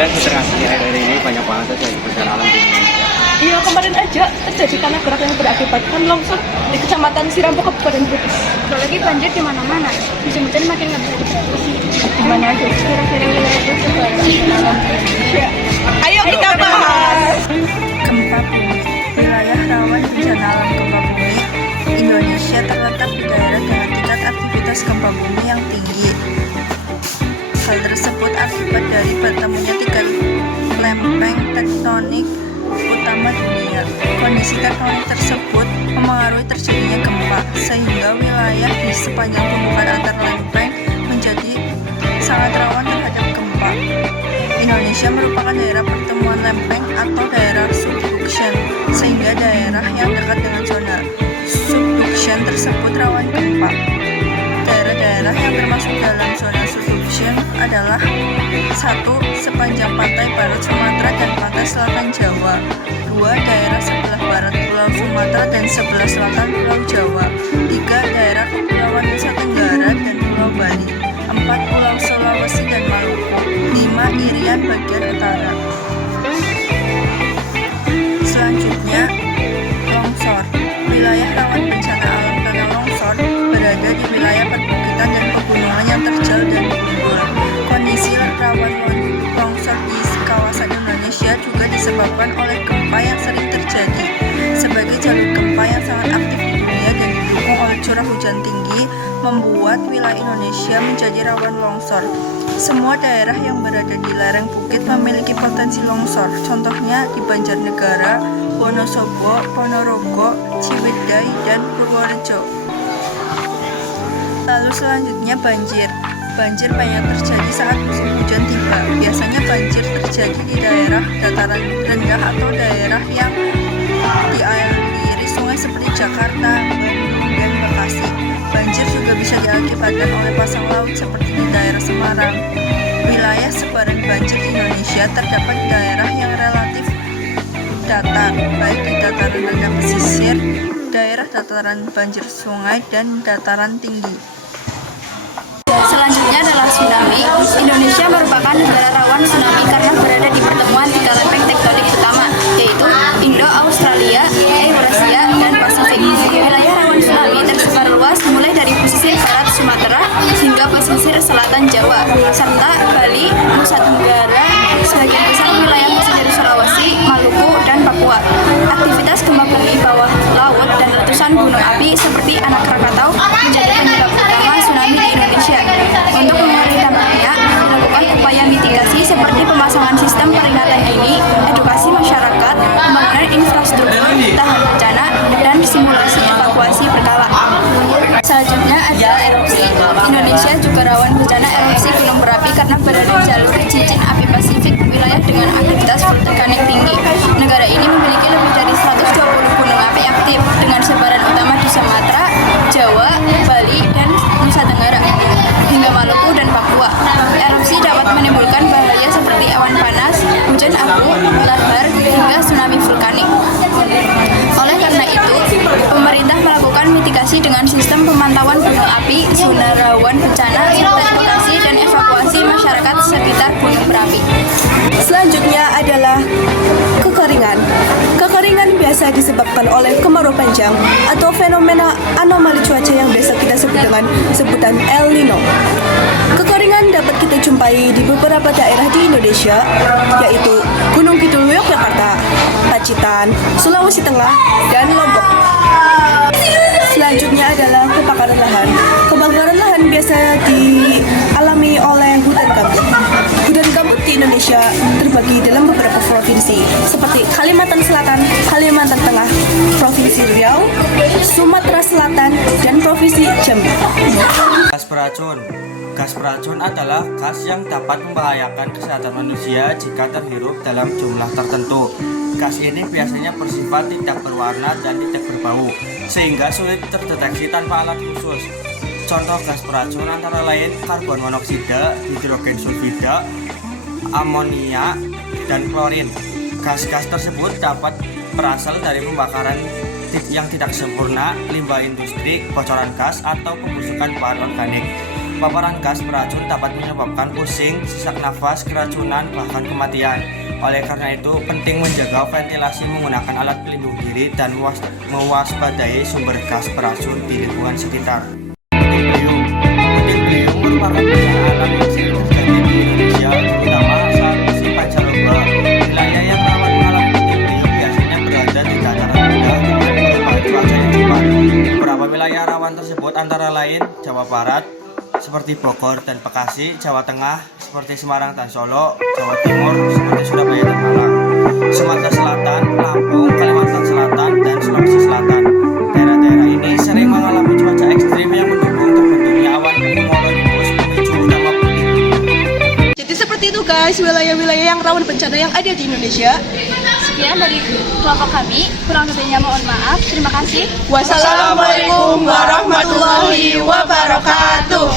kalian interaksi akhir-akhir ini banyak banget terjadi bencana alam di Indonesia. Iya, kemarin aja terjadi tanah gerak yang berakibatkan longsor di Kecamatan Sirampo, Kabupaten Brebes. Apalagi banjir di mana-mana, musim hujan makin nggak bisa diprediksi. Di mana aja? Kira-kira wilayah itu sebagai bencana alam di Indonesia. Ayo kita bahas. Gempa bumi. Wilayah rawan bencana alam gempa bumi Indonesia terletak di daerah dengan tingkat aktivitas gempa bumi yang tinggi. Hal tersebut akibat dari bertemunya tiga lempeng tektonik utama dunia. Kondisi tektonik tersebut memengaruhi terjadinya gempa, sehingga wilayah di sepanjang tumbukan antar lempeng menjadi sangat rawan terhadap gempa. Indonesia merupakan daerah pertemuan lempeng atau daerah subduction, sehingga daerah yang dekat dengan zona subduction tersebut rawan gempa. Daerah-daerah yang termasuk dalam zona subduction adalah 1. Sepanjang pantai barat Sumatera dan pantai selatan Jawa. 2. Daerah sebelah barat Pulau Sumatera dan sebelah selatan Pulau Jawa. 3. Daerah Kepulauan Nusa Tenggara dan Pulau Bali. 4. Pulau Sulawesi dan Maluku. 5. Irian bagian utara. Selanjutnya, longsor. Wilayah rawan bencana alam karena longsor berada di wilayah perbukitan dan pegunungan yang terjal dan gundul. Kondisi rawan longsor di kawasan Indonesia juga disebabkan oleh gempa yang sering terjadi. Sebagai jalur gempa yang sangat aktif di dunia dan didukung oleh curah hujan tinggi, membuat wilayah Indonesia menjadi rawan longsor. Semua daerah yang berada di lereng bukit memiliki potensi longsor. Contohnya di Banjarnegara, Wonosobo, Ponorogo, Ciwidey, dan Purworejo. Lalu selanjutnya banjir. Banjir banyak terjadi saat musim hujan tiba. Biasanya banjir terjadi di daerah dataran rendah atau daerah yang dialiri sungai seperti Jakarta, Bandung, dan Bekasi. Banjir juga bisa diakibatkan oleh pasang laut seperti di daerah Semarang. Wilayah sebaran banjir di Indonesia terdapat di daerah yang relatif datar, baik di dataran rendah pesisir, daerah dataran banjir sungai, dan dataran tinggi. Selanjutnya adalah tsunami. Indonesia merupakan negara rawan tsunami karena berada di pertemuan tiga lempeng tektonik utama, yaitu Indo, Australia, Eurasia, dan Pasifik. Wilayah rawan tsunami tersebar luas mulai dari pesisir barat Sumatera hingga pesisir selatan Jawa, serta Bali, Nusa Tenggara, sebagian besar wilayah pesisir Sulawesi, Maluku, dan Papua. Aktivitas gempa bumi bawah laut dan letusan gunung api seperti anak Krakatau menjadi penyebab utama tsunami di Indonesia. Untuk mengurangi dampaknya, dilakukan upaya mitigasi seperti pemasangan sistem peringatan dini, edukasi masyarakat, pembangunan infrastruktur tahan bencana, dan simulasi evakuasi berkala. Selanjutnya ada erupsi. Indonesia juga rawan bencana erupsi gunung berapi karena berada di jalur cincin api Pasifik, wilayah dengan aktivitas vulkanik tinggi. Negara ini memiliki lebih dari 120 gunung api aktif dengan sebaran utama di Sumatera, Jawa, Bali, dan Nusa Tenggara, hingga Maluku dan Papua. Erupsi dapat menimbulkan bahaya seperti awan panas, hujan abu, lahar, hingga tsunami vulkanik. Oleh karena itu, pemerintah melakukan mitigasi dengan sistem pemantauan gunung api, zona rawan bencana, serta edukasi dan evakuasi masyarakat sekitar gunung berapi. Selanjutnya adalah kekeringan. Kekeringan biasa disebabkan oleh kemarau panjang atau fenomena anomali cuaca yang biasa kita sebut dengan sebutan El Nino. Kekeringan dapat kita jumpai di beberapa daerah di Indonesia, yaitu Gunung Kidul Yogyakarta, Pacitan, Sulawesi Tengah, dan Lombok. Selanjutnya adalah kebakaran lahan. Kebakaran lahan biasa dialami oleh hutan gambut. Hutan gambut di Indonesia terbagi dalam beberapa provinsi seperti Kalimantan Selatan, Kalimantan Tengah, Provinsi Riau, Sumatera Selatan, dan Provinsi Jambi. Gas beracun. Gas beracun adalah gas yang dapat membahayakan kesehatan manusia jika terhirup dalam jumlah tertentu. Gas ini biasanya bersifat tidak berwarna dan tidak berbau, sehingga sulit terdeteksi tanpa alat khusus. Contoh gas beracun antara lain karbon monoksida, hidrogen sulfida, amonia, dan klorin. Gas-gas tersebut dapat berasal dari pembakaran yang tidak sempurna, limbah industri, bocoran gas, atau pembusukan bahan organik. Paparan gas beracun dapat menyebabkan pusing, sesak nafas, keracunan, bahkan kematian. Oleh karena itu, penting menjaga ventilasi menggunakan alat pelindung diri dan mewaspadai sumber gas beracun di lingkungan sekitar. Puting beliung merupakan bencana alam yang sering terjadi di Indonesia, terutama saat musim pancaroba. Wilayah yang rawan mengalami puting beliung biasanya berada di dataran rendah dengan perubahan cuaca yang cepat. Beberapa wilayah rawan tersebut antara lain Jawa Barat, seperti Bogor dan Bekasi, Jawa Tengah, seperti Semarang dan Solo, Jawa Timur, seperti Surabaya dan Malang, Sumatera Selatan, Lampung, Kalimantan Selatan, dan Sulawesi Selatan. Daerah-daerah ini sering mengalami cuaca ekstrim yang mendukung terbentuknya awan cumulonimbus pemicu utama puting beliung. Jadi seperti itu guys, wilayah-wilayah yang rawan bencana yang ada di Indonesia. Sekian dari kelompok kami, kurang lebihnya mohon maaf. Terima kasih. Wassalamualaikum warahmatullahi wabarakatuh.